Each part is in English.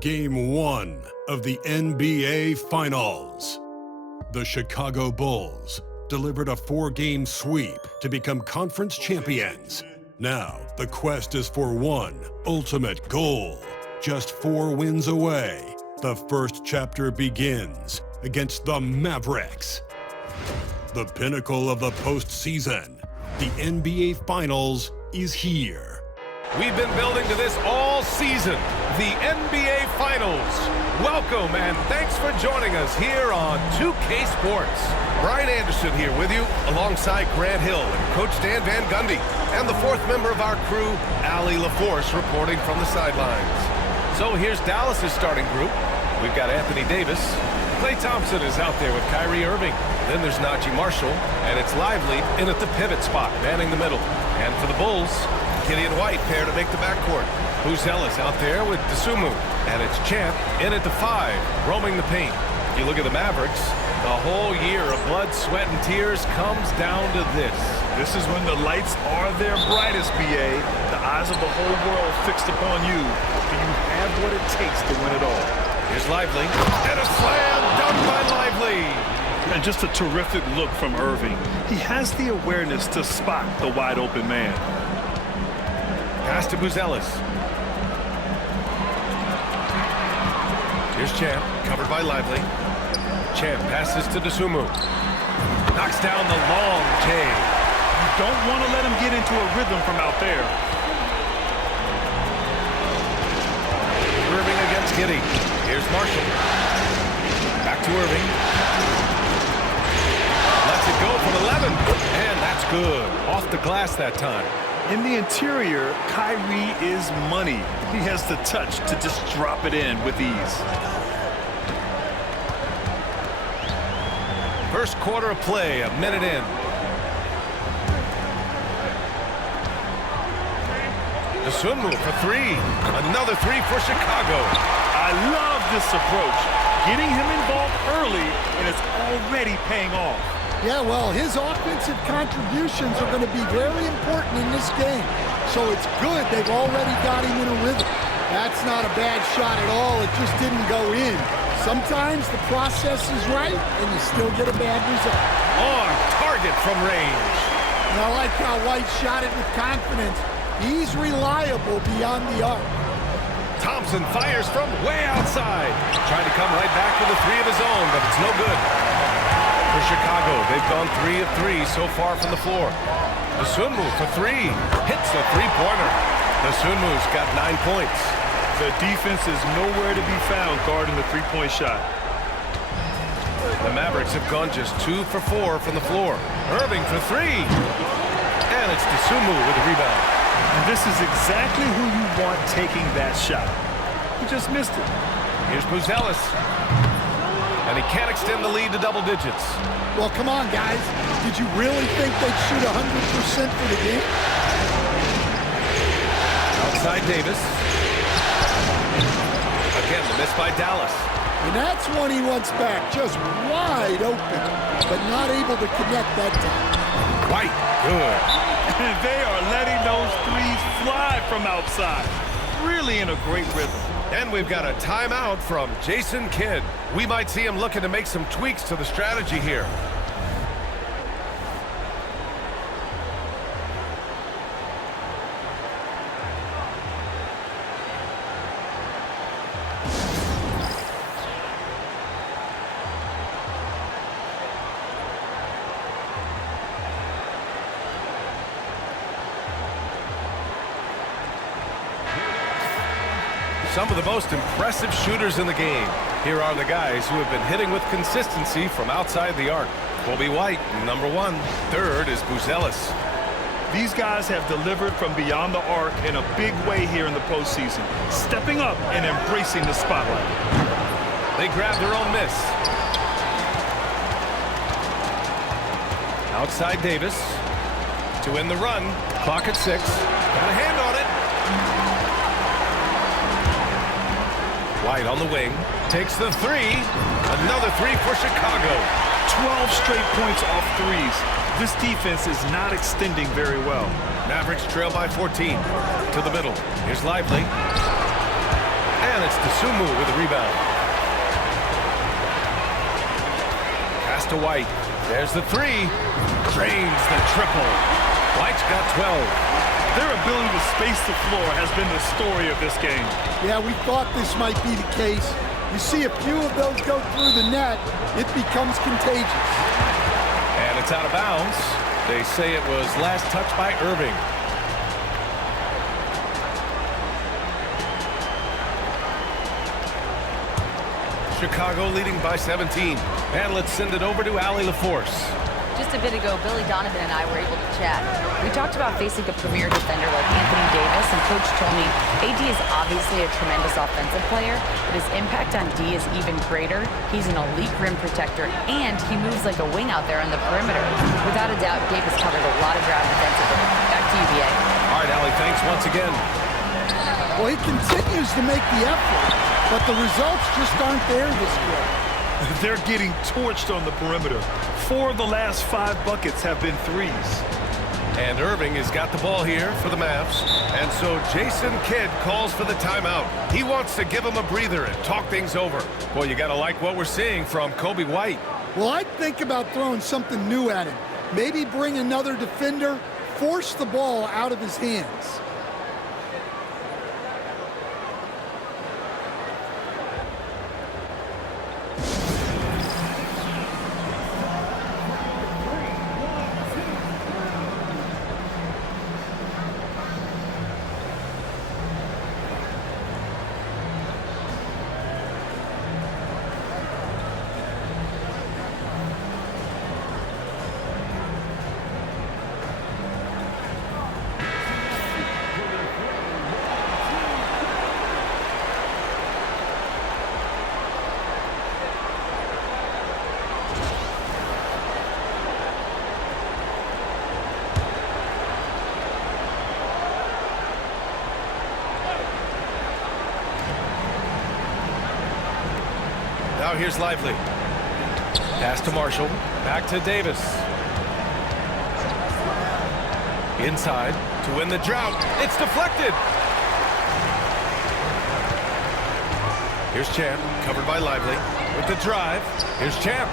Game 1 of the NBA Finals. The Chicago Bulls delivered a 4-game sweep to become conference champions. Now, the quest is for one ultimate goal. Just 4 wins away, the first chapter begins against the Mavericks. The pinnacle of the postseason, the NBA Finals, is here. We've been building to this all season, the NBA Finals. Welcome and thanks for joining us here on 2K Sports. Brian Anderson here with you, alongside Grant Hill and Coach Dan Van Gundy, and the 4th member of our crew, Allie LaForce, reporting from the sidelines. So here's Dallas's starting group. We've got Anthony Davis. Klay Thompson is out there with Kyrie Irving. Then there's Najee Marshall, and it's Lively in at the pivot spot, manning the middle. And for the Bulls, Killian White pair to make the backcourt. Buzelis out there with Dosunmu. And it's Champ in at the 5, roaming the paint. You look at the Mavericks, the whole year of blood, sweat, and tears comes down to this. This is when the lights are their brightest, BA. The eyes of the whole world fixed upon you. Do you have what it takes to win it all? Here's Lively, and a slam done by Lively. And just a terrific look from Irving. He has the awareness to spot the wide open man. Pass to Buzelis. Here's Champ, covered by Lively. Champ passes to Dosunmu. Knocks down the long J. You don't want to let him get into a rhythm from out there. Irving against Giddey. Here's Marshall. Back to Irving. Lets it go from 11. And that's good. Off the glass that time. In the interior, Kyrie is money. He has the touch to just drop it in with ease. First quarter of play, a minute in. Dosunmu for 3. Another 3 for Chicago. I love this approach. Getting him involved early, and it's already paying off. Yeah, well, his offensive contributions are going to be very important in this game. So it's good they've already got him in a rhythm. That's not a bad shot at all. It just didn't go in. Sometimes the process is right, and you still get a bad result. On target from range. And I like how White shot it with confidence. He's reliable beyond the arc. Thompson fires from way outside. Trying to come right back with a 3 of his own, but it's no good. For Chicago, they've gone 3 of 3 so far from the floor. Dosunmu for 3. Hits the 3-pointer. Dosunmu's got 9 points. The defense is nowhere to be found guarding the 3-point shot. The Mavericks have gone just 2 for 4 from the floor. Irving for 3. And it's Dosunmu with the rebound. And this is exactly who you want taking that shot. He just missed it. Here's Buzelis. And he can't extend the lead to double digits. Well, come on, guys. Did you really think they'd shoot 100% for the game? Outside Davis. Again, the miss by Dallas. And that's one he wants back, just wide open, but not able to connect that time. White, good. And they are letting those threes fly from outside. Really in a great rhythm. And we've got a timeout from Jason Kidd. We might see him looking to make some tweaks to the strategy here. Some of the most impressive shooters in the game. Here are the guys who have been hitting with consistency from outside the arc. Kobe White, number 1. 3rd is Buzelis. These guys have delivered from beyond the arc in a big way here in the postseason, stepping up and embracing the spotlight. They grab their own miss. Outside Davis to win the run. Clock at 6. Got a hand on it. White on the wing, takes the 3. Another 3 for Chicago. 12 straight points off threes. This defense is not extending very well. Mavericks trail by 14. To the middle. Here's Lively. And it's DIYWU with the rebound. Pass to White. There's the three. Drains the triple. White's got 12. Their ability to space the floor has been the story of this game. Yeah, we thought this might be the case. You see a few of those go through the net, it becomes contagious. And it's out of bounds. They say it was last touched by Irving. Chicago leading by 17. And let's send it over to Allie LaForce. Just a bit ago, Billy Donovan and I were able to chat. We talked about facing a premier defender like Anthony Davis, and Coach told me AD is obviously a tremendous offensive player, but his impact on D is even greater. He's an elite rim protector, and he moves like a wing out there on the perimeter. Without a doubt, Davis covered a lot of ground defensively. Back to you, BA. All right, Allie, thanks once again. Well, he continues to make the effort, but the results just aren't there this year. They're getting torched on the perimeter. 4 of the last 5 buckets have been threes. And Irving has got the ball here for the Mavs. And so Jason Kidd calls for the timeout. He wants to give him a breather and talk things over. Boy, you got to like what we're seeing from Coby White. Well, I'd think about throwing something new at him. Maybe bring another defender, force the ball out of his hands. Now here's Lively. Pass to Marshall. Back to Davis. Inside to win the drought. It's deflected. Here's Champ, covered by Lively. With the drive, here's Champ.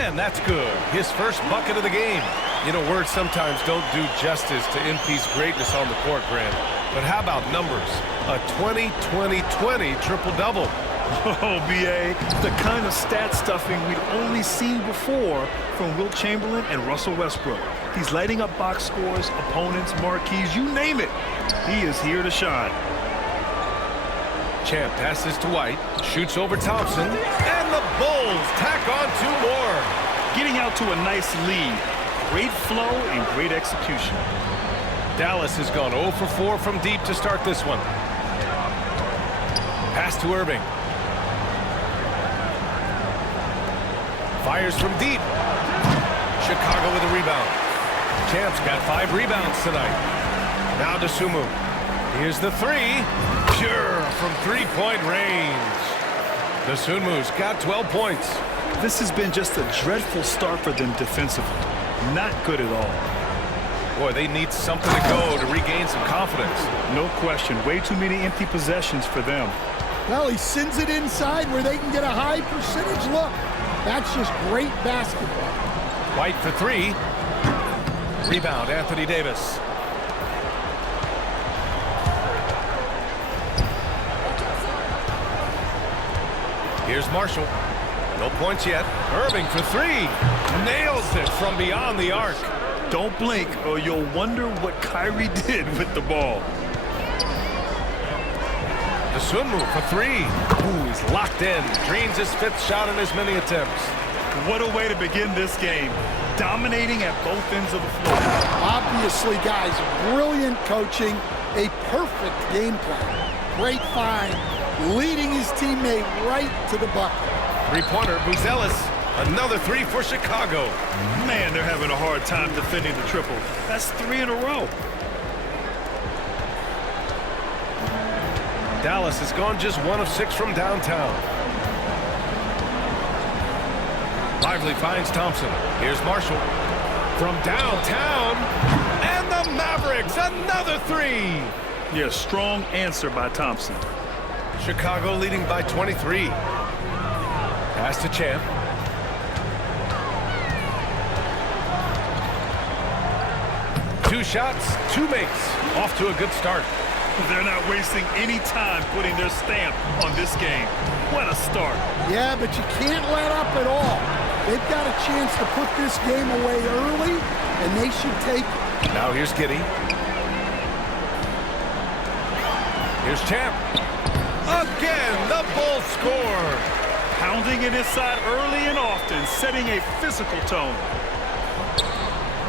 And that's good. His first bucket of the game. You know, words sometimes don't do justice to MP's greatness on the court, Grant. But how about numbers? A 20-20-20 triple-double. Oh, B.A., the kind of stat stuffing we'd only seen before from Wilt Chamberlain and Russell Westbrook. He's lighting up box scores, opponents, marquees, you name it. He is here to shine. Champ passes to White, shoots over Thompson, and the Bulls tack on 2 more. Getting out to a nice lead. Great flow and great execution. Dallas has gone 0 for 4 from deep to start this one. Pass to Irving. Fires from deep. Chicago with a rebound. Champ's got 5 rebounds tonight. Now DIYwU. Here's the 3. Pure from 3-point range. DIYwU's got 12 points. This has been just a dreadful start for them defensively. Not good at all. Boy, they need something to go to regain some confidence. No question. Way too many empty possessions for them. Well, he sends it inside where they can get a high percentage look. That's just great basketball. White for 3. Rebound, Anthony Davis. Here's Marshall. No points yet. Irving for 3. Nails it from beyond the arc. Don't blink or you'll wonder what Kyrie did with the ball. DIYwU for 3. Ooh, he's locked in. Dreams his 5th shot in as many attempts. What a way to begin this game. Dominating at both ends of the floor. Obviously, guys, brilliant coaching, a perfect game plan. Great find, leading his teammate right to the bucket. 3-pointer, Buzelis. Another 3 for Chicago. Man, they're having a hard time defending the triple. That's 3 in a row. Dallas has gone just 1 of 6 from downtown. Lively finds Thompson. Here's Marshall. From downtown. And the Mavericks, another 3. Yeah, strong answer by Thompson. Chicago leading by 23. Pass to Champ. Two shots, two makes. Off to a good start. They're not wasting any time putting their stamp on this game. What a start. Yeah, but you can't let up at all. They've got a chance to put this game away early, and they should take it. Now here's Giddy. Here's Champ. Again, the Bulls score. Pounding it inside early and often, setting a physical tone.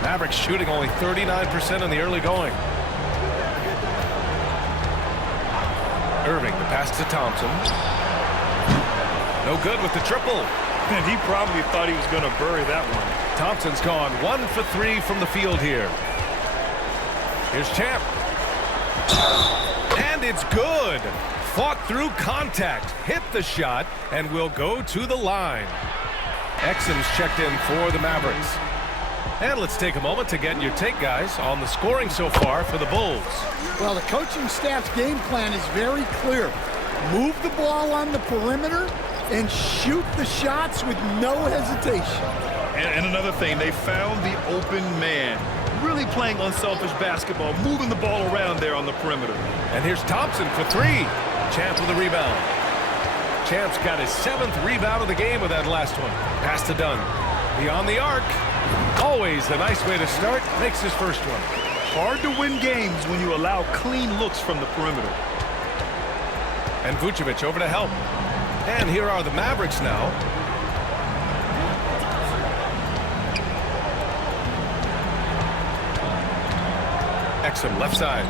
Mavericks shooting only 39% in the early going. Irving, the pass to Thompson. No good with the triple. And he probably thought he was going to bury that one. Thompson's gone 1 for 3 from the field here. Here's Champ. And it's good. Fought through contact, hit the shot, and will go to the line. Exum's checked in for the Mavericks. And let's take a moment to get your take, guys, on the scoring so far for the Bulls. Well, the coaching staff's game plan is very clear. Move the ball on the perimeter and shoot the shots with no hesitation. And another thing, they found the open man. Really playing unselfish basketball, moving the ball around there on the perimeter. And here's Thompson for 3. Champ with a rebound. Champ's got his 7th rebound of the game with that last one. Pass to Dunn. Beyond the arc. Always a nice way to start. Makes his first one. Hard to win games when you allow clean looks from the perimeter. And Vucevic over to help. And here are the Mavericks now. Exum left side.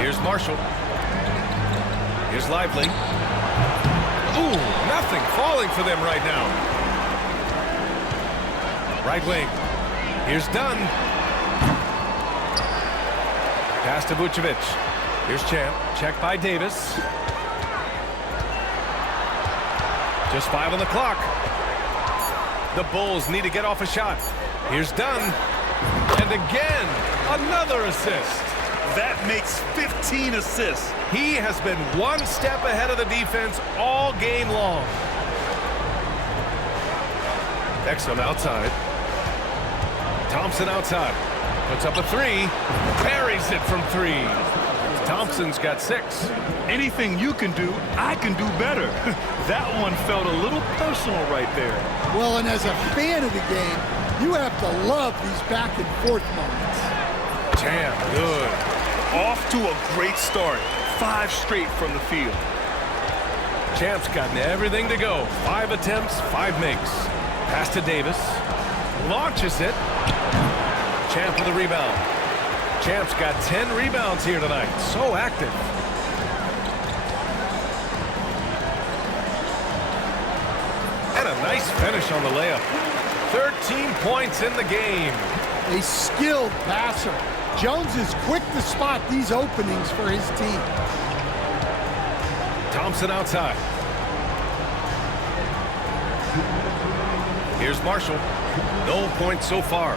Here's Marshall. Here's Lively. Ooh, nothing falling for them right now. Right wing. Here's Dunn. Pass to Vucevic. Here's Champ. Check by Davis. Just 5 on the clock. The Bulls need to get off a shot. Here's Dunn. And again, another assist. That makes 15 assists. He has been one step ahead of the defense all game long. Exum outside. Thompson outside. Puts up a 3. Parries it from 3. Thompson's got 6. Anything you can do, I can do better. That one felt a little personal right there. Well, and as a fan of the game, you have to love these back and forth moments. Champ, good. Off to a great start. 5 straight from the field. Champ's gotten everything to go. 5 attempts, 5 makes. Pass to Davis. Launches it. Champ with a rebound. Champ's got 10 rebounds here tonight. So active. And a nice finish on the layup. 13 points in the game. A skilled passer. Jones is quick to spot these openings for his team. Thompson outside. Here's Marshall. No points so far.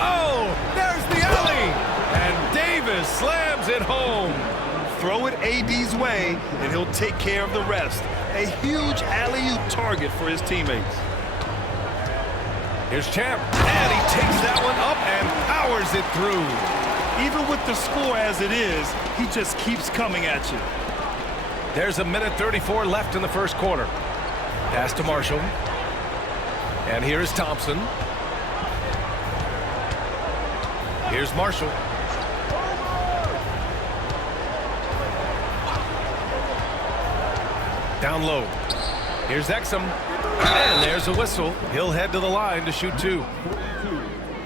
Oh, there's the alley. And Davis slams it home. Throw it AD's way, and he'll take care of the rest. A huge alley-oop target for his teammates. Here's Champ. And he takes that one up and powers it through. Even with the score as it is, he just keeps coming at you. There's 1:34 left in the first quarter. Pass to Marshall. And here's Thompson. Here's Marshall. Down low. Here's Exum. And there's a whistle. He'll head to the line to shoot 2.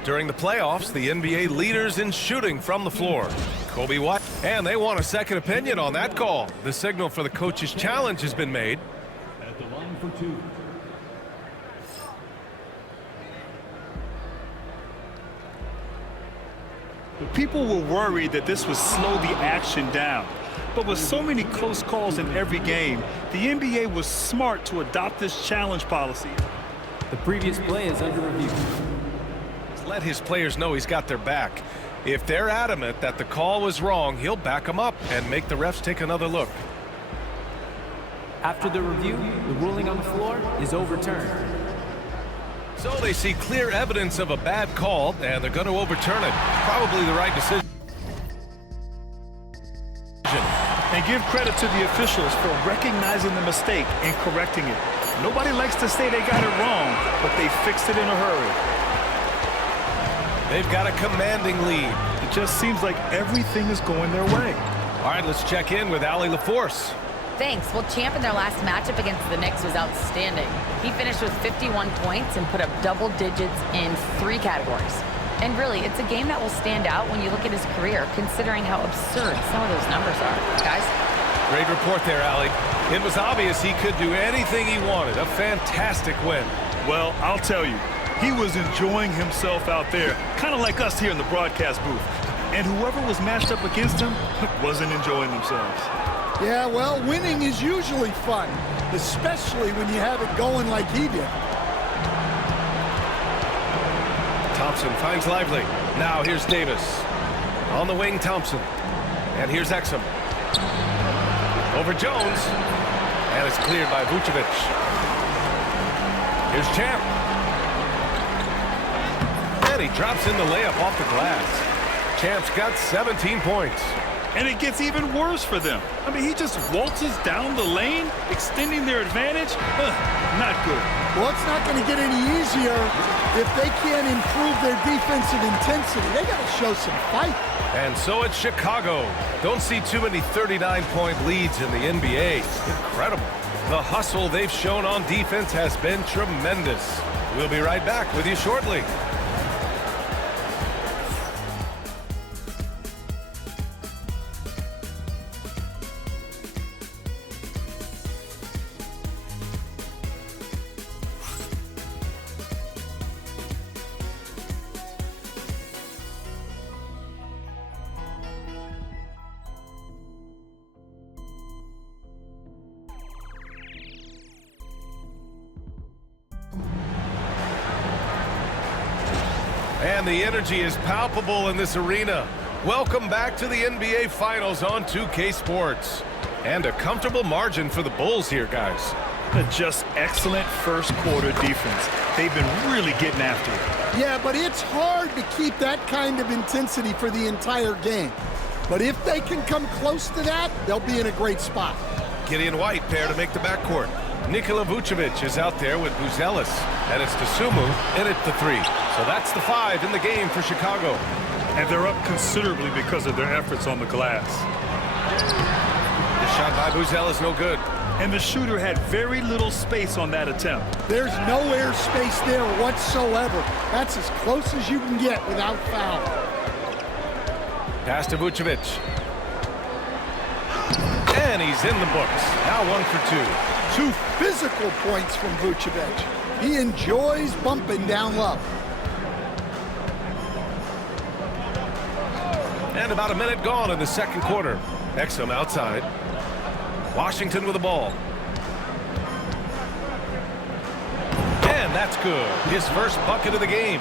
During the playoffs, the NBA leaders in shooting from the floor. Kobe White. And they want a second opinion on that call. The signal for the coach's challenge has been made. At the line for 2. People were worried that this would slow the action down. But with so many close calls in every game, the NBA was smart to adopt this challenge policy. The previous play is under review. Let his players know he's got their back. If they're adamant that the call was wrong, he'll back them up and make the refs take another look. After the review, the ruling on the floor is overturned. So they see clear evidence of a bad call, and they're going to overturn it. Probably the right decision. And give credit to the officials for recognizing the mistake and correcting it. Nobody likes to say they got it wrong, but they fixed it in a hurry. They've got a commanding lead. It just seems like everything is going their way. All right, let's check in with Allie LaForce. Thanks. Well, Champ in their last matchup against the Knicks was outstanding. He finished with 51 points and put up double digits in 3 categories. And really, it's a game that will stand out when you look at his career, considering how absurd some of those numbers are. Guys? Great report there, Allie. It was obvious he could do anything he wanted. A fantastic win. Well, I'll tell you, he was enjoying himself out there, kind of like us here in the broadcast booth. And whoever was matched up against him wasn't enjoying themselves. Yeah, well, winning is usually fun, especially when you have it going like he did. Thompson finds Lively. Now here's Davis. On the wing, Thompson. And here's Exum. Over Jones. And it's cleared by Vucevic. Here's Champ. And he drops in the layup off the glass. Champ's got 17 points. And it gets even worse for them. I mean, he just waltzes down the lane, extending their advantage. Not good. Well, it's not going to get any easier if they can't improve their defensive intensity. They got to show some fight. And so it's Chicago. Don't see too many 39-point leads in the NBA. Incredible. The hustle they've shown on defense has been tremendous. We'll be right back with you shortly. And the energy is palpable in this arena. Welcome back to the NBA Finals on 2K Sports. And a comfortable margin for the Bulls here, guys. Just excellent first quarter defense. They've been really getting after it. Yeah, but it's hard to keep that kind of intensity for the entire game. But if they can come close to that, they'll be in a great spot. Gideon White pair to make the backcourt. Nikola Vucevic is out there with Buzelis. And it's Dosunmu in at the 3. So that's the 5 in the game for Chicago. And they're up considerably because of their efforts on the glass. The shot by Buzelis no good. And the shooter had very little space on that attempt. There's no air space there whatsoever. That's as close as you can get without foul. Pass to Vucevic. And he's in the books. Now 1 for 2. 2 physical points from Vucevic. He enjoys bumping down low. And about a minute gone in the second quarter. Exum outside. Washington with the ball. And that's good. His first bucket of the game.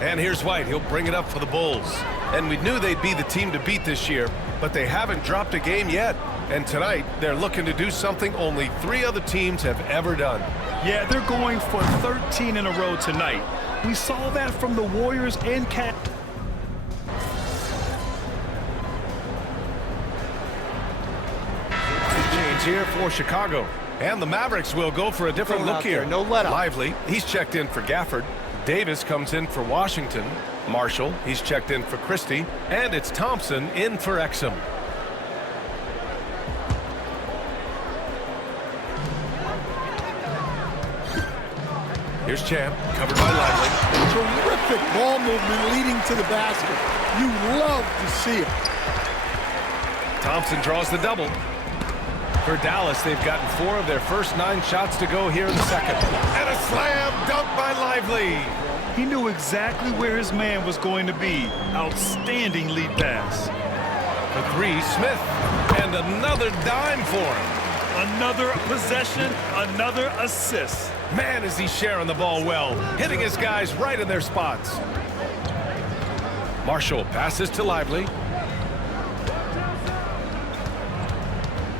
And here's White. He'll bring it up for the Bulls. And we knew they'd be the team to beat this year, but they haven't dropped a game yet. And tonight, they're looking to do something only 3 other teams have ever done. Yeah, they're going for 13 in a row tonight. We saw that from the Warriors and Cat. Change here for Chicago. And the Mavericks will go for a different look here. No let up. Lively, he's checked in for Gafford. Davis comes in for Washington. Marshall, he's checked in for Christie. And it's Thompson in for Exum. Here's Champ, covered by Lively. Terrific ball movement leading to the basket. You love to see it. Thompson draws the double. For Dallas, they've gotten 4 of their first 9 shots to go here in the second. And a slam dunk by Lively. He knew exactly where his man was going to be. Outstanding lead pass. For 3, Smith. And another dime for him. Another possession, another assist. Man, is he sharing the ball well, hitting his guys right in their spots. Marshall passes to Lively.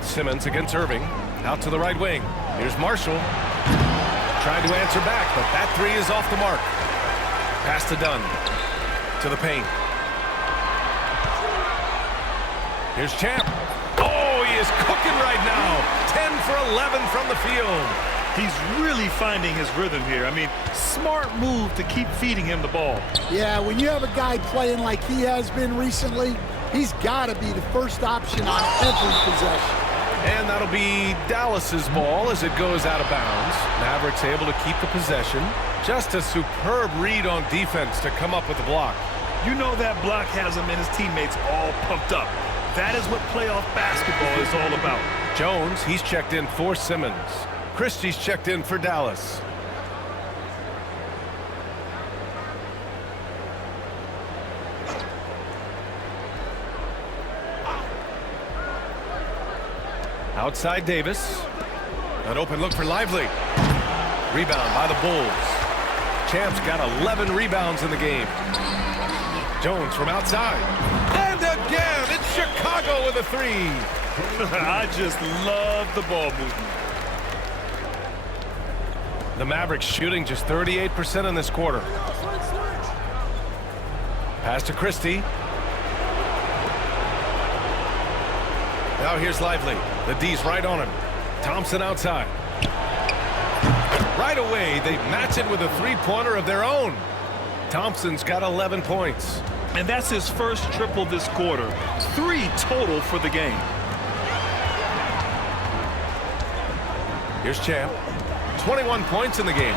Simmons against Irving. Out to the right wing. Here's Marshall. Trying to answer back, but that three is off the mark. Pass to Dunn. To the paint. Here's Champ. Oh, he is cooking right now. 10 for 11 from the field. He's really finding his rhythm here. I mean, smart move to keep feeding him the ball. Yeah, when you have a guy playing like he has been recently, he's got to be the first option on every possession. And that'll be Dallas's ball as it goes out of bounds. Mavericks able to keep the possession. Just a superb read on defense to come up with the block. You know that block has him and his teammates all pumped up. That is what playoff basketball is all about. Jones, he's checked in for Simmons. Christie's checked in for Dallas. Outside Davis. An open look for Lively. Rebound by the Bulls. Champ's got 11 rebounds in the game. Jones from outside. And again, it's Chicago with a three. I just love the ball movement. The Mavericks shooting just 38% in this quarter. Pass to Christie. Now here's Lively. The D's right on him. Thompson outside. Right away, they match it with a three-pointer of their own. Thompson's got 11 points. And that's his first triple this quarter. 3 total for the game. Here's Champ. 21 points in the game.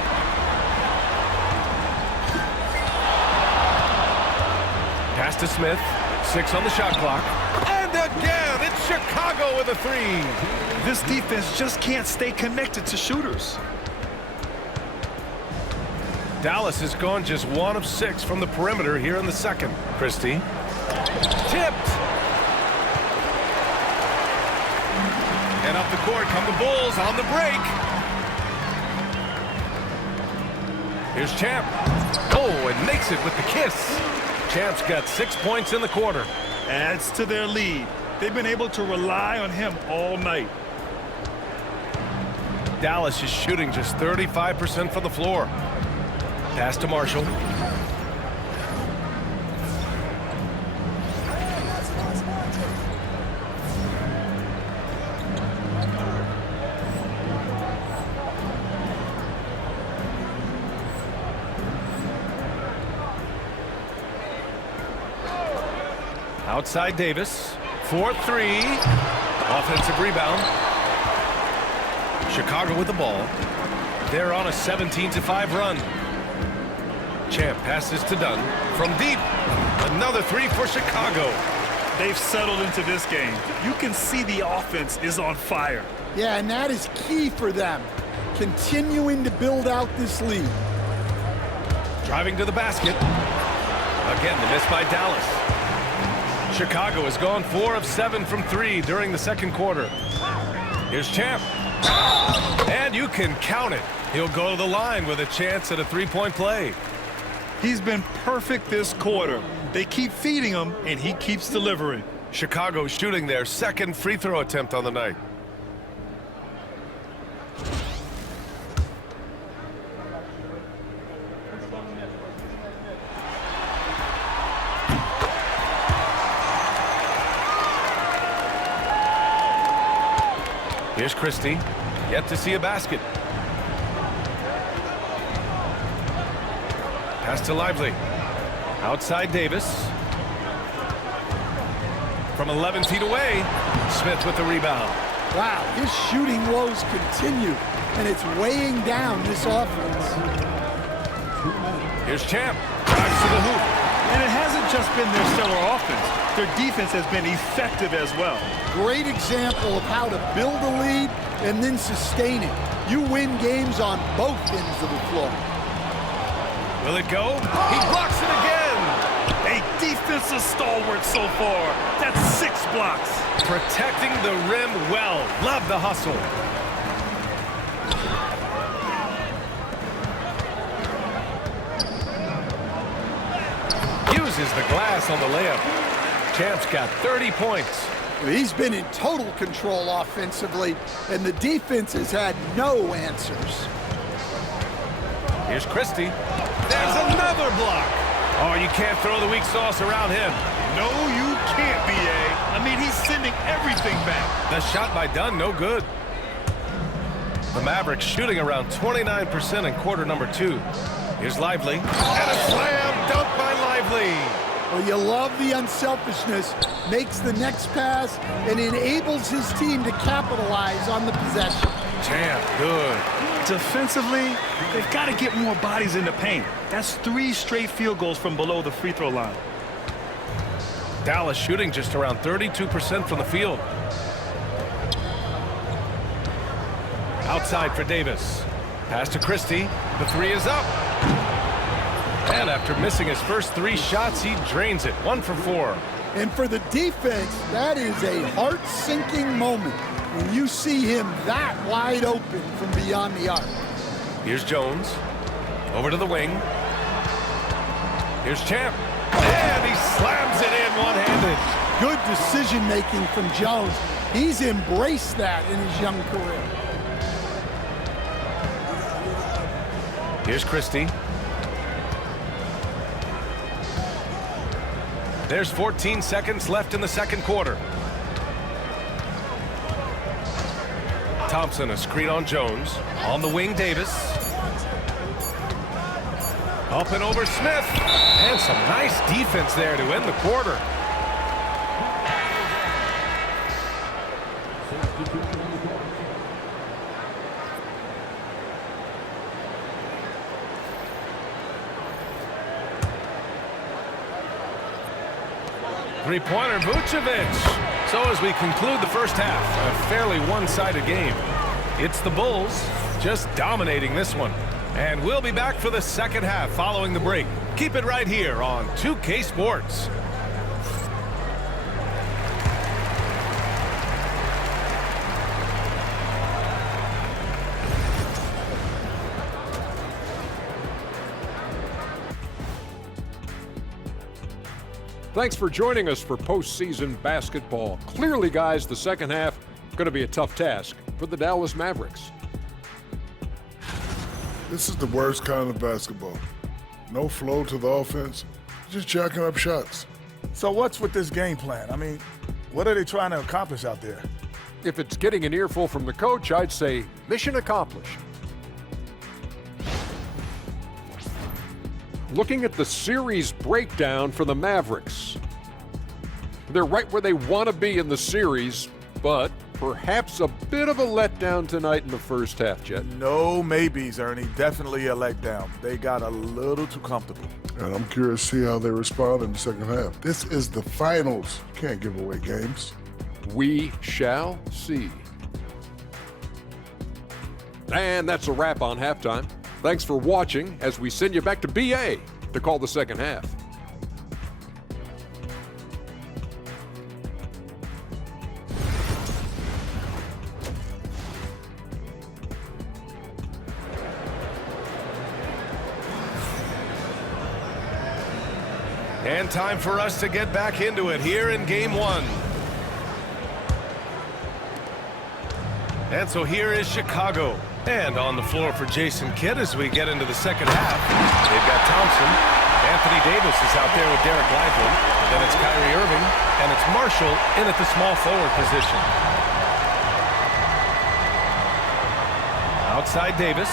Pass to Smith. 6 on the shot clock. And again, it's Chicago with a three. This defense just can't stay connected to shooters. Dallas has gone just 1 of 6 from the perimeter here in the second. Christie. Tipped. And up the court come the Bulls on the break. Here's Champ. Oh, and makes it with the kiss. Champ's got 6 points in the quarter. Adds to their lead. They've been able to rely on him all night. Dallas is shooting just 35% from the floor. Pass to Marshall. Outside Davis. 4-3. Offensive rebound. Chicago with the ball. They're on a 17-5 run. Champ passes to Dunn from deep. Another three for Chicago. They've settled into this game. You can see the offense is on fire. Yeah, and that is key for them, continuing to build out this lead. Driving to the basket. Again, the miss by Dallas. Chicago has gone 4 of 7 from 3 during the second quarter. Here's Champ. And you can count it. He'll go to the line with a chance at a three-point play. He's been perfect this quarter. They keep feeding him, and he keeps delivering. Chicago shooting their second free throw attempt on the night. Here's Christie. Yet to see a basket. Pass to Lively. Outside Davis. From 11 feet away, Smith with the rebound. Wow, his shooting woes continue, and it's weighing down this offense. Here's Champ. Drives to the hoop. And it hasn't just been their stellar offense. Their defense has been effective as well. Great example of how to build a lead and then sustain it. You win games on both ends of the floor. Will it go? He blocks it again. A defensive stalwart so far. That's 6 blocks. Protecting the rim well. Love the hustle. uses the glass on the layup. Champ's got 30 points. He's been in total control offensively, and the defense has had no answers. Here's Christie. There's another block. Oh, you can't throw the weak sauce around him. No, you can't, B.A. I mean, he's sending everything back. The shot by Dunn, no good. The Mavericks shooting around 29% in quarter number 2. Here's Lively. And a slam dunk by Lively. Well, you love the unselfishness, makes the next pass, and enables his team to capitalize on the possession. Champ, good. Defensively, they've got to get more bodies in the paint. That's 3 straight field goals from below the free throw line. Dallas shooting just around 32% from the field. Outside for Davis. Pass to Christie. The 3 is up. And after missing his first 3 shots, he drains it. 1 for 4. And for the defense, that is a heart-sinking moment when you see him that wide open from beyond the arc. Here's Jones. Over to the wing. Here's Champ. And he slams it in one-handed. Good decision-making from Jones. He's embraced that in his young career. Here's Christie. There's 14 seconds left in the second quarter. Thompson, a screen on Jones. On the wing, Davis. Up and over Smith. And some nice defense there to end the quarter. Three-pointer, Vucevic. So as we conclude the first half, a fairly one-sided game. It's the Bulls just dominating this one. And we'll be back for the second half following the break. Keep it right here on 2K Sports. Thanks for joining us for postseason basketball. Clearly, guys, the second half going to be a tough task for the Dallas Mavericks. This is the worst kind of basketball. No flow to the offense, just jacking up shots. So what's with this game plan? I mean, what are they trying to accomplish out there? If it's getting an earful from the coach, I'd say mission accomplished. Looking at the series breakdown for the Mavericks. They're right where they want to be in the series, but perhaps a bit of a letdown tonight in the first half, Jet. No maybes, Ernie. Definitely a letdown. They got a little too comfortable. And I'm curious to see how they respond in the second half. This is the finals. You can't give away games. We shall see. And that's a wrap on halftime. Thanks for watching as we send you back to BA to call the second half. And time for us to get back into it here in game 1. And so here is Chicago. And on the floor for Jason Kidd as we get into the second half. They've got Thompson. Anthony Davis is out there with Derek Lively. Then it's Kyrie Irving. And it's Marshall in at the small forward position. Outside Davis.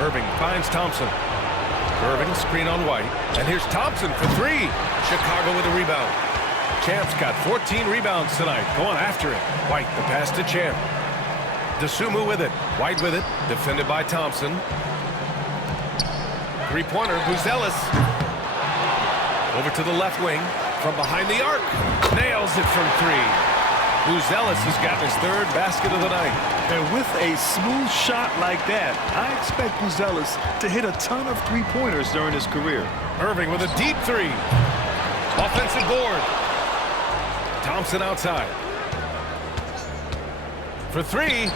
Irving finds Thompson. Irving screen on White. And here's Thompson for 3. Chicago with a rebound. Champ's got 14 rebounds tonight. Going after it. White, the pass to Champ. DeSumo with it. White with it. Defended by Thompson. Three-pointer, Buzelis. Over to the left wing. From behind the arc. Nails it from 3. Buzelis has gotten his 3rd basket of the night. And with a smooth shot like that, I expect Buzelis to hit a ton of three-pointers during his career. Irving with a deep 3. Offensive board. Thompson outside. For 3.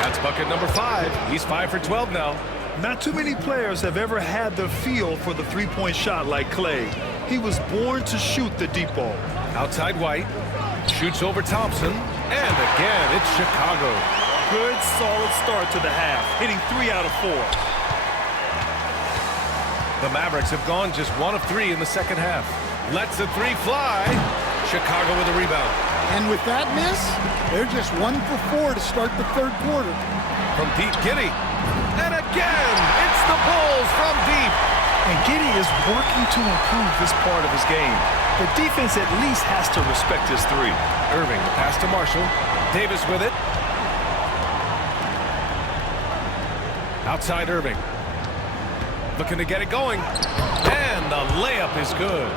That's bucket number 5. He's 5 for 12 now. Not too many players have ever had the feel for the three-point shot like Clay. He was born to shoot the deep ball. Outside White. Shoots over Thompson. And again, it's Chicago. Good, solid start to the half, hitting 3 out of 4. The Mavericks have gone just 1 of 3 in the second half. Lets the 3 fly. Chicago with a rebound. And with that miss, they're just 1 for 4 to start the third quarter. From deep, Giddey. And again, it's the Bulls from deep. And Giddey is working to improve this part of his game. The defense at least has to respect his 3. Irving, the pass to Marshall. Davis with it. Outside Irving. Looking to get it going. And the layup is good.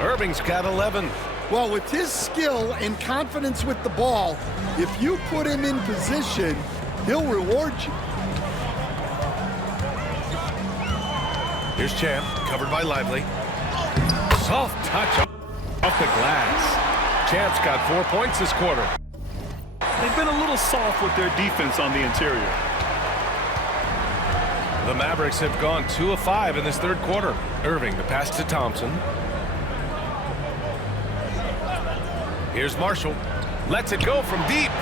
Irving's got 11. Well, with his skill and confidence with the ball, if you put him in position, he'll reward you. Here's Champ, covered by Lively. Soft touch off the glass. Champ's got 4 points this quarter. They've been a little soft with their defense on the interior. The Mavericks have gone 2 of 5 in this third quarter. Irving, the pass to Thompson. Here's Marshall. Lets it go from deep.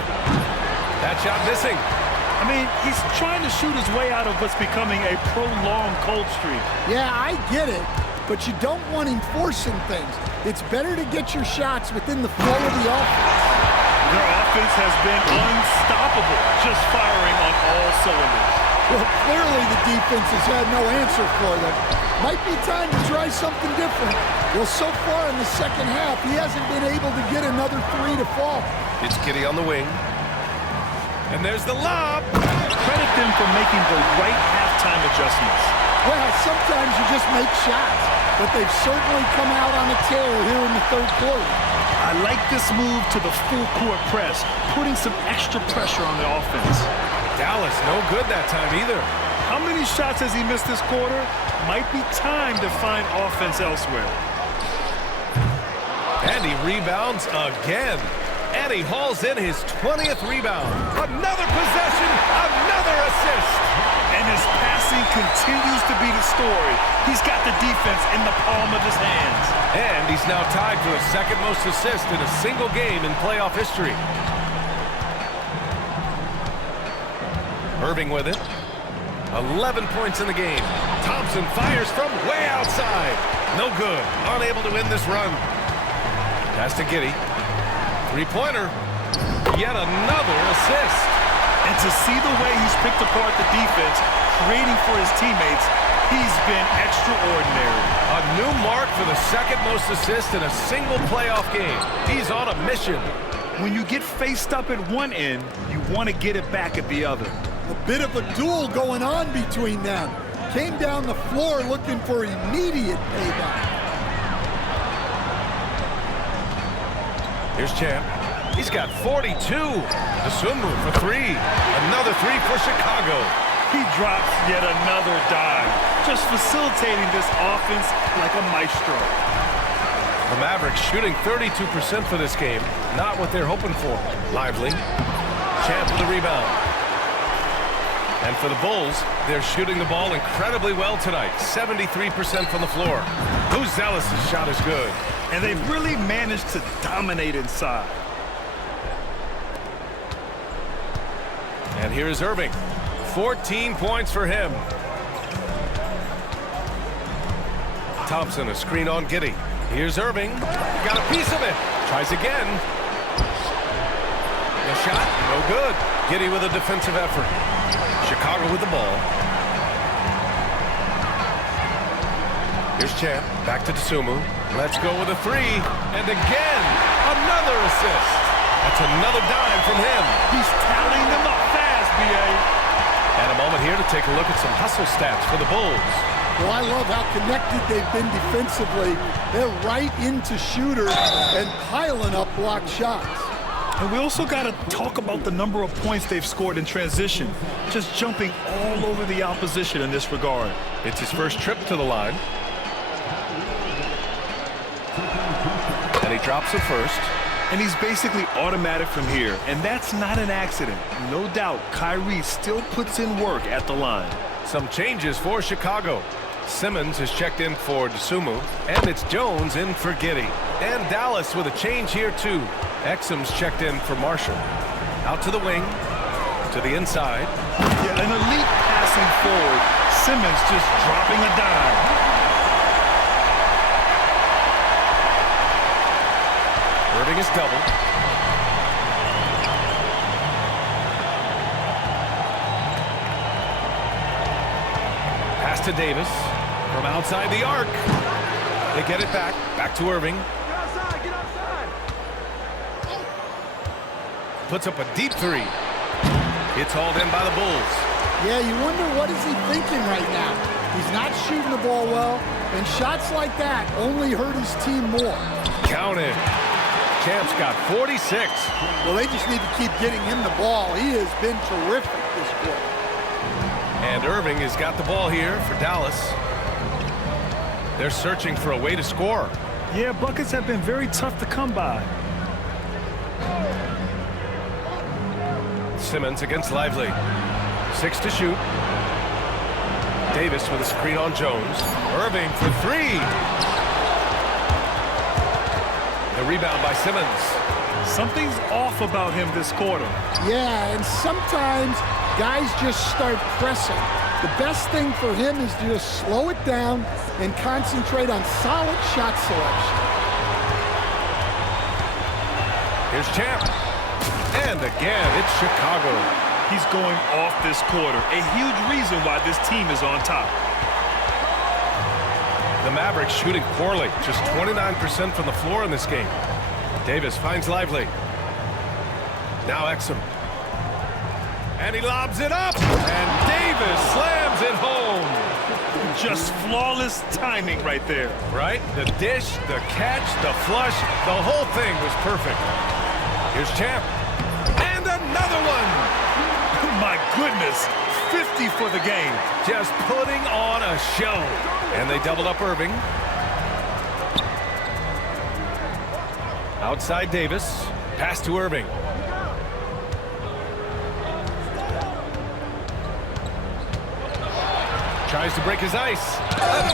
That shot missing. I mean, he's trying to shoot his way out of what's becoming a prolonged cold streak. Yeah, I get it, but you don't want him forcing things. It's better to get your shots within the flow of the offense. Their offense has been unstoppable, just firing on all cylinders. Well, clearly the defense has had no answer for them. Might be time to try something different. Well, so far in the second half, he hasn't been able to get another 3 to fall. It's Giddey on the wing. And there's the lob. Credit them for making the right halftime adjustments. Well, sometimes you just make shots, but they've certainly come out on a tear here in the third quarter. I like this move to the full court press, putting some extra pressure on the offense. Dallas, no good that time either. How many shots has he missed this quarter? Might be time to find offense elsewhere. And he rebounds again. And he hauls in his 20th rebound. Another possession, another assist. And his passing continues to be the story. He's got the defense in the palm of his hands. And he's now tied for the second most assists in a single game in playoff history. Irving with it. 11 points in the game. Thompson fires from way outside. No good. Unable to win this run. Pass to Giddey. Three-pointer. Yet another assist. And to see the way he's picked apart the defense, creating for his teammates, he's been extraordinary. A new mark for the second most assists in a single playoff game. He's on a mission. When you get faced up at one end, you want to get it back at the other. A bit of a duel going on between them. Came down the floor looking for immediate payback. Here's Champ. He's got 42. DeSumo for 3. Another 3 for Chicago. He drops yet another dime, just facilitating this offense like a maestro. The Mavericks shooting 32% for this game. Not what they're hoping for. Lively. Champ with the rebound. And for the Bulls, they're shooting the ball incredibly well tonight. 73% from the floor. Zealous' shot is good. And they've really managed to dominate inside. And here is Irving. 14 points for him. Thompson, a screen on Giddey. Here's Irving. Got a piece of it. Tries again. The shot, no good. Giddey with a defensive effort. Chicago with the ball. Here's Champ. Back to DeSumo. Let's go with a 3. And again, another assist. That's another dime from him. He's tallying them up fast, B.A. And a moment here to take a look at some hustle stats for the Bulls. Well, I love how connected they've been defensively. They're right into shooters and piling up blocked shots. And we also got to talk about the number of points they've scored in transition, just jumping all over the opposition in this regard. It's his first trip to the line. And he drops it first. And he's basically automatic from here, and that's not an accident. No doubt, Kyrie still puts in work at the line. Some changes for Chicago. Simmons is checked in for DeSumo, and it's Jones in for Giddey. And Dallas with a change here, too. Exum's checked in for Marshall. Out to the wing, to the inside. Yeah, an elite passing forward. Simmons just dropping a dime. Irving is doubled. Pass to Davis from outside the arc. They get it back. Back to Irving. Get outside! Puts up a deep three. It's hauled in by the Bulls. Yeah, you wonder what is he thinking right now. He's not shooting the ball well, and shots like that only hurt his team more. Counted. Champ's got 46. Well, they just need to keep getting him the ball. He has been terrific this quarter. And Irving has got the ball here for Dallas. They're searching for a way to score. Yeah, buckets have been very tough to come by. Simmons against Lively. 6 to shoot. Davis with a screen on Jones. Irving for 3. The rebound by Simmons. Something's off about him this quarter. Yeah, and sometimes guys just start pressing. The best thing for him is to just slow it down and concentrate on solid shot selection. Here's Champ. And again, it's Chicago. He's going off this quarter. A huge reason why this team is on top. The Mavericks shooting poorly. Just 29% from the floor in this game. Davis finds Lively. Now Exum. And he lobs it up. And Davis slams it home. Just flawless timing right there. Right? The dish, the catch, the flush. The whole thing was perfect. Here's Champ. And another one. My goodness. 50 for the game. Just putting on a show. And they doubled up Irving. Outside Davis. Pass to Irving. Tries to break his ice.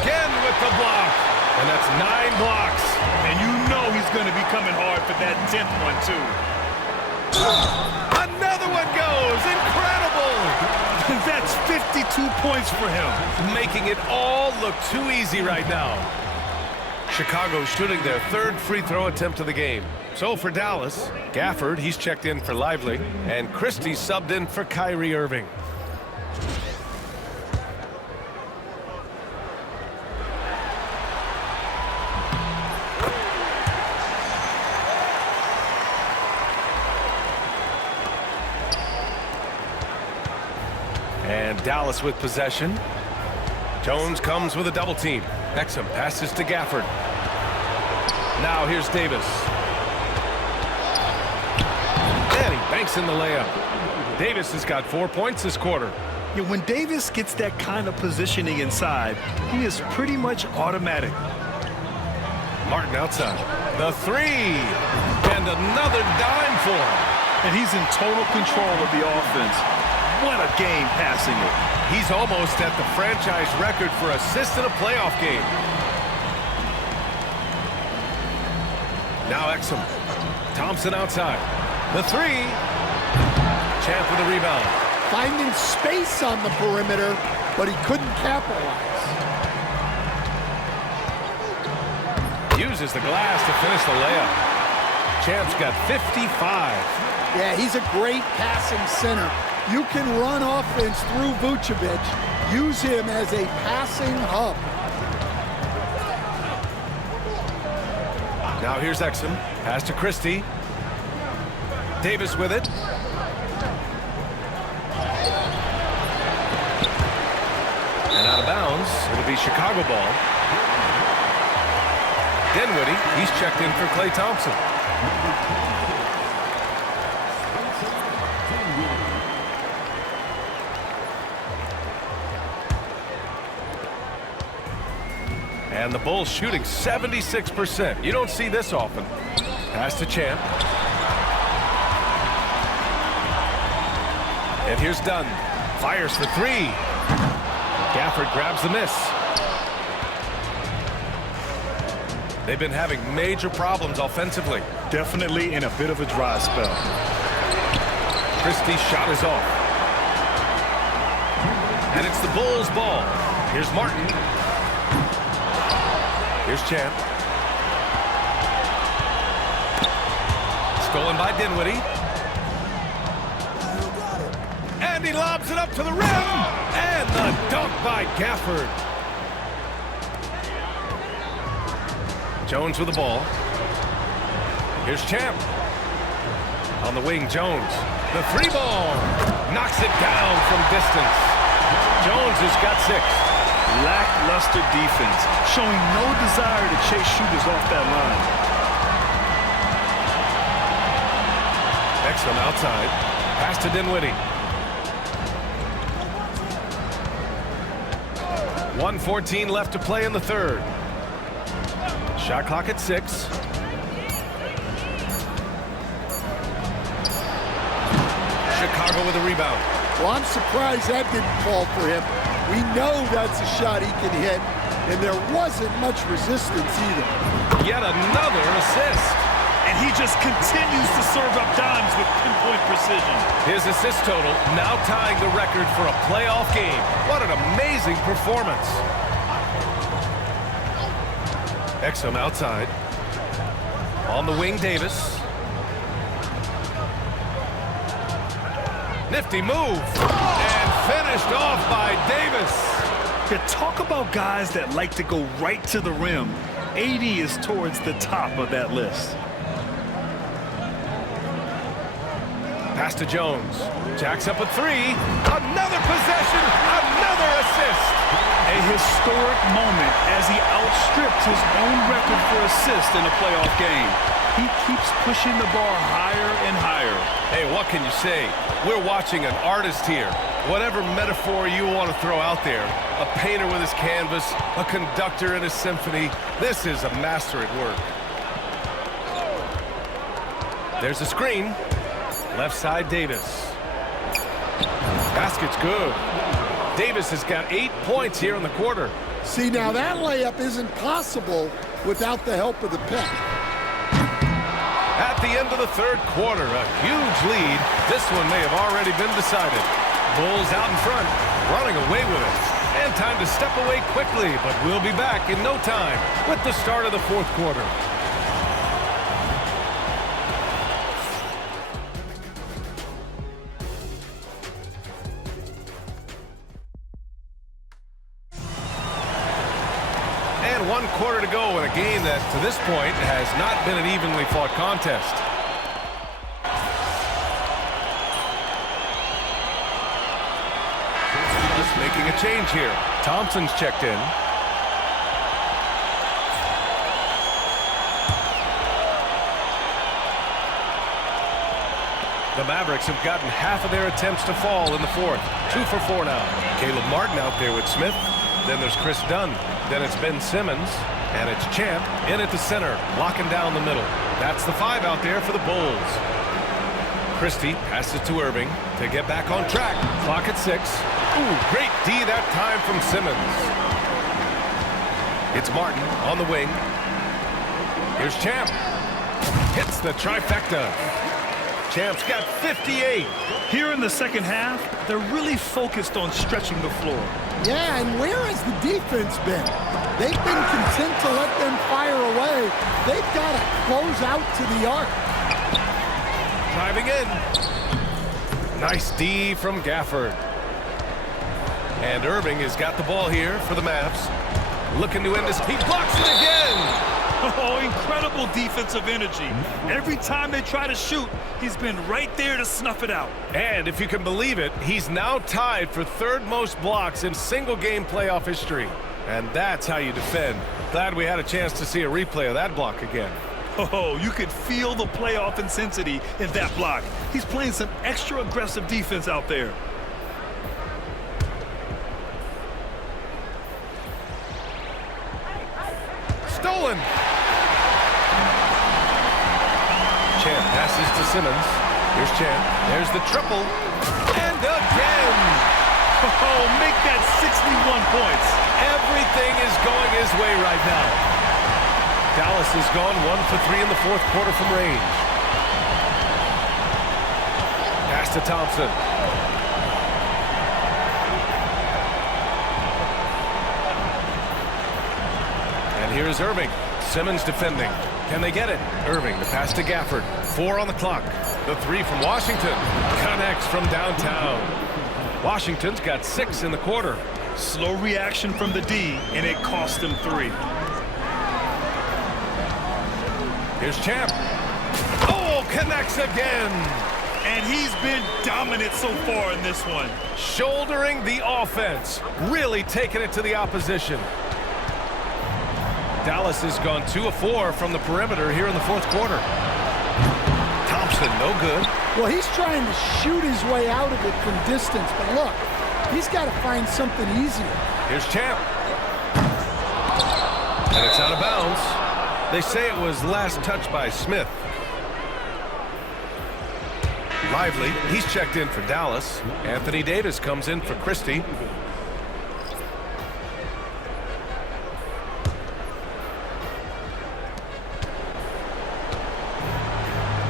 Again with the block. And that's 9 blocks. And you know he's going to be coming hard for that 10th one, too. Another one goes. Incredible. That's 52 points for him. Making it all look too easy right now. Chicago shooting their 3rd free throw attempt of the game. So for Dallas, Gafford, he's checked in for Lively, and Christie subbed in for Kyrie Irving. And Dallas with possession. Jones comes with a double team. Exum passes to Gafford. Now here's Davis. And he banks in the layup. Davis has got 4 points this quarter. Yeah, when Davis gets that kind of positioning inside, he is pretty much automatic. Martin outside. The 3. And another dime for him. And he's in total control of the offense. What a game passing it. He's almost at the franchise record for assists in a playoff game. Now Exum. Thompson outside. The 3. Champ with a rebound. Finding space on the perimeter, but he couldn't capitalize. Uses the glass to finish the layup. Champ's got 55. Yeah, he's a great passing center. You can run offense through Vucevic. Use him as a passing hub. Now here's Exum. Pass to Christie. Davis with it. And out of bounds. It'll be Chicago ball. Dinwiddie, he's checked in for Klay Thompson. And the Bulls shooting 76%. You don't see this often. Pass to Champ. And here's Dunn. Fires for 3. Gafford grabs the miss. They've been having major problems offensively. Definitely in a bit of a dry spell. Christie's shot is off. And it's the Bulls' ball. Here's Martin. Here's Champ. Stolen by Dinwiddie. And he lobs it up to the rim. And the dunk by Gafford. Jones with the ball. Here's Champ. On the wing, Jones. The three ball. Knocks it down from distance. Jones has got 6. Lackluster defense, showing no desire to chase shooters off that line. Exum outside. Pass to Dinwiddie. 1:14 left to play in the third. Shot clock at 6. Chicago with a rebound. Well, I'm surprised that didn't fall for him. We know that's a shot he can hit, and there wasn't much resistance either. Yet another assist. And he just continues to serve up dimes with pinpoint precision. His assist total now tying the record for a playoff game. What an amazing performance. Exum outside. On the wing, Davis. Nifty move. And finished off by Davis. You talk about guys that like to go right to the rim. AD is towards the top of that list. Pass to Jones. Jacks up a 3. Another possession. Another assist. A historic moment as he outstripped his own record for assists in a playoff game. He keeps pushing the bar higher and higher. Hey, what can you say? We're watching an artist here. Whatever metaphor you want to throw out there, a painter with his canvas, a conductor in his symphony, this is a master at work. There's a screen. Left side, Davis. Basket's good. Davis has got 8 points here in the quarter. See, now that layup isn't possible without the help of the pick. At the end of the third quarter, a huge lead. This one may have already been decided. Bulls out in front, running away with it. And time to step away quickly, but we'll be back in no time with the start of the fourth quarter. And 1 quarter to go in a game that, to this point, has not been an evenly fought contest. Just making a change here. Thompson's checked in. The Mavericks have gotten half of their attempts to fall in the fourth. 2 for 4 now. Caleb Martin out there with Smith. Then there's Chris Dunn. Then it's Ben Simmons. And it's Champ in at the center, locking down the middle. That's the 5 out there for the Bulls. Christie passes to Irving to get back on track. Clock at 6. Ooh, great D that time from Simmons. It's Martin on the wing. Here's Champ. Hits the trifecta. Champ's got 58. Here in the second half, they're really focused on stretching the floor. Yeah, and where has the defense been? They've been content to let them fire away. They've got to close out to the arc. Driving in. Nice D from Gafford. And Irving has got the ball here for the Mavs. Looking to end this. He blocks it again. Oh, incredible defensive energy. Every time they try to shoot, he's been right there to snuff it out. And if you can believe it, he's now tied for 3rd most blocks in single-game playoff history. And that's how you defend. Glad we had a chance to see a replay of that block again. Oh, you could feel the playoff intensity in that block. He's playing some extra aggressive defense out there. Stolen. Champ passes to Simmons. Here's Champ. There's the triple. And again. Oh, make that 61 points. Everything is going his way right now. Dallas has gone 1 for 3 in the fourth quarter from range. Pass to Thompson. And here is Irving. Simmons defending. Can they get it? Irving, the pass to Gafford. 4 on the clock. The 3 from Washington. Connects from downtown. Washington's got 6 in the quarter. Slow reaction from the D, and it cost them 3. Here's Champ. Oh, connects again. And he's been dominant so far in this one. Shouldering the offense. Really taking it to the opposition. Dallas has gone 2 of 4 from the perimeter here in the fourth quarter. Thompson, no good. Well, he's trying to shoot his way out of it from distance, but look, he's got to find something easier. Here's Champ. And it's out of bounds. They say it was last touched by Smith. Lively, he's checked in for Dallas. Anthony Davis comes in for Christie.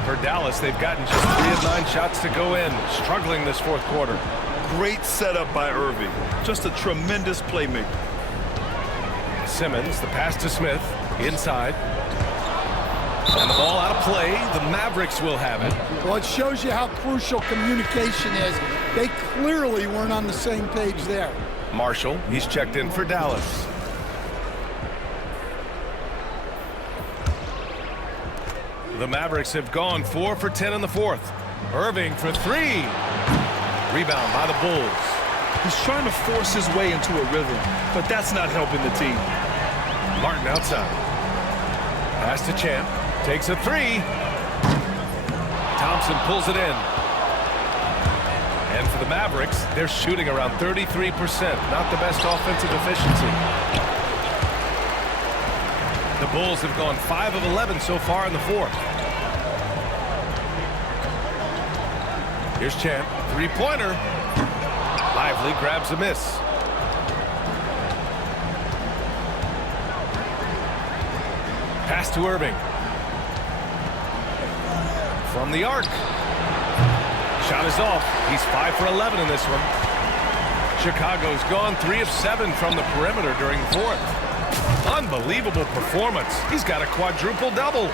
For Dallas, they've gotten just 3 of 9 shots to go in. Struggling this fourth quarter. Great setup by Irving. Just a tremendous playmaker. Simmons, the pass to Smith, inside. And the ball out of play. The Mavericks will have it. Well, it shows you how crucial communication is. They clearly weren't on the same page there. Marshall, he's checked in for Dallas. The Mavericks have gone 4 for 10 in the fourth. Irving for 3. Rebound by the Bulls. He's trying to force his way into a rhythm, but that's not helping the team. Martin outside. Pass to Champ. Takes a 3. Thompson pulls it in. And for the Mavericks, they're shooting around 33%. Not the best offensive efficiency. The Bulls have gone 5 of 11 so far in the fourth. Here's Champ. 3-pointer. Lively grabs a miss. Pass to Irving. From the arc. Shot is off. He's 5 for 11 in this one. Chicago's gone 3 of 7 from the perimeter during the fourth. Unbelievable performance. He's got a quadruple double.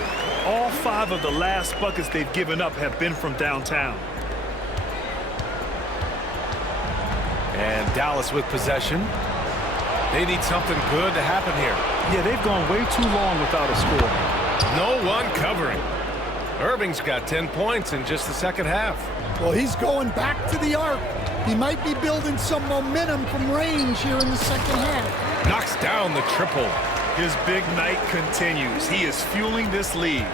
All 5 of the last buckets they've given up have been from downtown. And Dallas with possession. They need something good to happen here. Yeah, they've gone way too long without a score. No one covering. Irving's got 10 points in just the second half. Well, he's going back to the arc. He might be building some momentum from range here in the second half. Knocks down the triple. His big night continues. He is fueling this lead.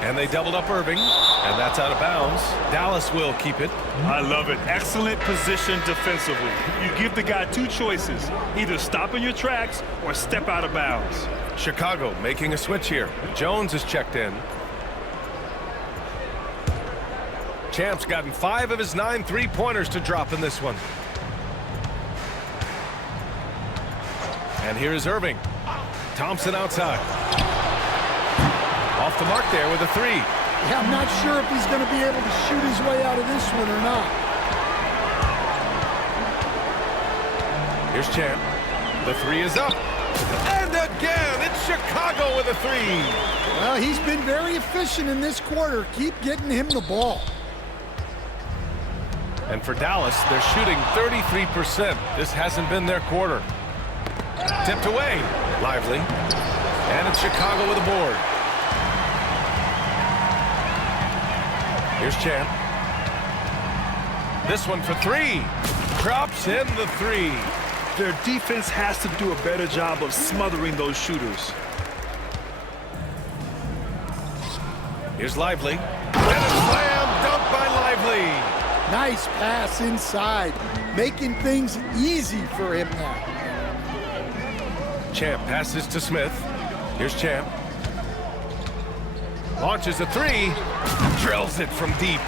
And they doubled up Irving, and that's out of bounds. Dallas will keep it. I love it. Excellent position defensively. You give the guy 2 choices. Either stop in your tracks or step out of bounds. Chicago making a switch here. Jones is checked in. Champ's gotten 5 of his 9 3-pointers to drop in this one. And here is Irving. Thompson outside. Off the mark there with a 3. Yeah, I'm not sure if he's going to be able to shoot his way out of this one or not. Here's Champ. The 3 is up. And again, it's Chicago with a 3. Well, he's been very efficient in this quarter. Keep getting him the ball. And for Dallas, they're shooting 33%. This hasn't been their quarter. Tipped away. Lively. And it's Chicago with a board. Here's Champ. This one for 3. Drops in the 3. Their defense has to do a better job of smothering those shooters. Here's Lively. And a slam dunk by Lively. Nice pass inside, making things easy for him now. Champ passes to Smith. Here's Champ. Launches a 3. Drills it from deep.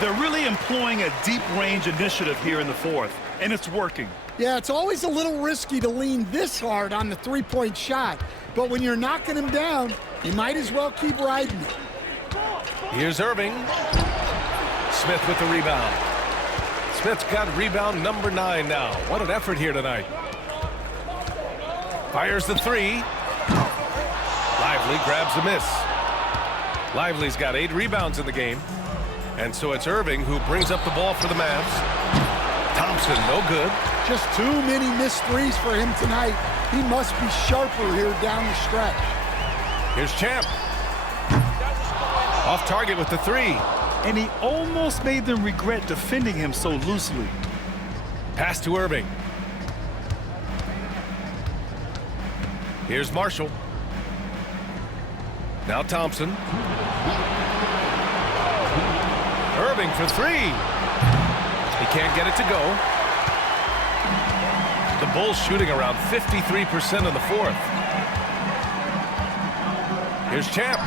They're really employing a deep range initiative here in the fourth, and it's working. Yeah, it's always a little risky to lean this hard on the three-point shot, but when you're knocking him down, you might as well keep riding it. Here's Irving. Smith with the rebound. Smith's got rebound number 9 now. What an effort here tonight. Fires the three. Lively grabs a miss. Lively's got 8 rebounds in the game. And so it's Irving who brings up the ball for the Mavs. Thompson, no good. Just too many missed threes for him tonight. He must be sharper here down the stretch. Here's Champ. Off target with the three. And he almost made them regret defending him so loosely. Pass to Irving. Here's Marshall. Now Thompson. Irving for three. He can't get it to go. The Bulls shooting around 53% in the fourth. Here's Champ.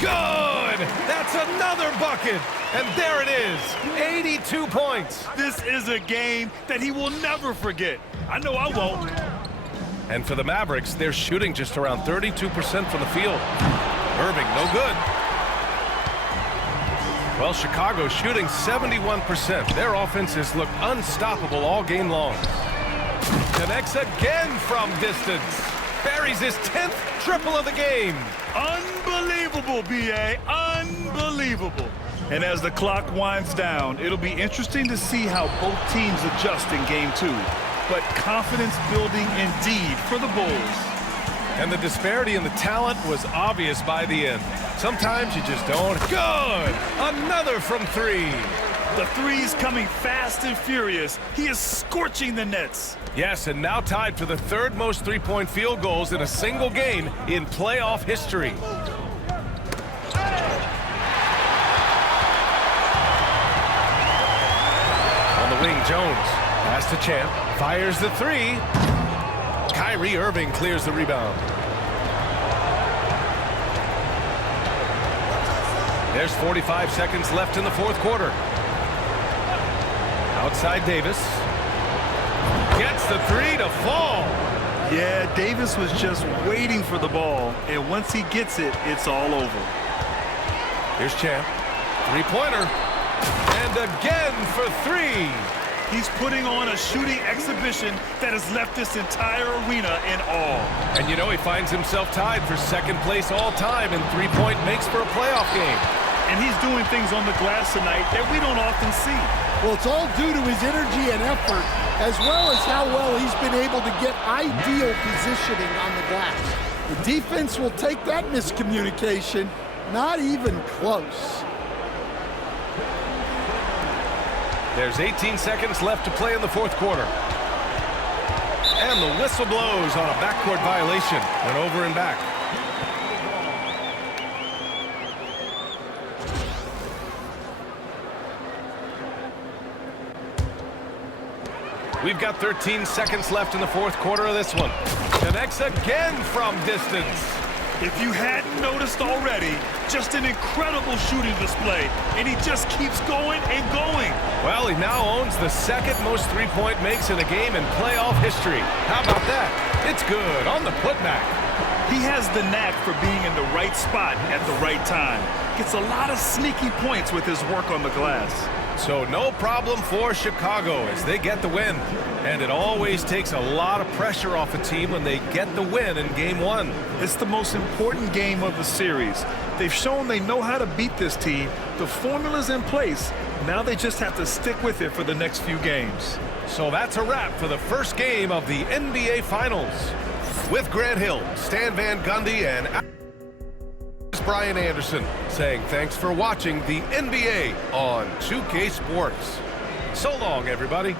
Good! That's another bucket! And there it is, 82 points. This is a game that he will never forget. I know I won't. And for the Mavericks, they're shooting just around 32% from the field. Irving, no good. Well, Chicago shooting 71%. Their offense has looked unstoppable all game long. Connects again from distance. Buries his 10th triple of the game. Unbelievable, B.A. Unbelievable. And as the clock winds down, it'll be interesting to see how both teams adjust in game 2. But confidence building indeed for the Bulls. And the disparity in the talent was obvious by the end. Sometimes you just don't. Good! Another from three. The three's coming fast and furious. He is scorching the nets. Yes, and now tied for the 3rd most three-point field goals in a single game in playoff history. On the wing, Jones. Pass to Champ. Fires the three. Kyrie Irving clears the rebound. There's 45 seconds left in the fourth quarter. Outside Davis. Gets the three to fall. Yeah, Davis was just waiting for the ball, and once he gets it, it's all over. Here's Champ. Three-pointer. And again for three. He's putting on a shooting exhibition that has left this entire arena in awe. And you know he finds himself tied for 2nd place all-time in three-point makes for a playoff game. And he's doing things on the glass tonight that we don't often see. Well, it's all due to his energy and effort, as well as how well he's been able to get ideal positioning on the glass. The defense will take that miscommunication, not even close. There's 18 seconds left to play in the fourth quarter. And the whistle blows on a backcourt violation. Went over and back. We've got 13 seconds left in the fourth quarter of this one. Connects again from distance. If you hadn't noticed already, just an incredible shooting display, and he just keeps going and going. Well, he now owns the 2nd most three-point makes in a game in playoff history. How about that? It's good on the putback. He has the knack for being in the right spot at the right time. Gets a lot of sneaky points with his work on the glass. So no problem for Chicago as they get the win. And it always takes a lot of pressure off a team when they get the win in game 1. It's the most important game of the series. They've shown they know how to beat this team. The formula's in place. Now they just have to stick with it for the next few games. So that's a wrap for the first game of the NBA Finals. With Grant Hill, Stan Van Gundy, and Brian Anderson saying thanks for watching the NBA on 2K Sports. So long, everybody.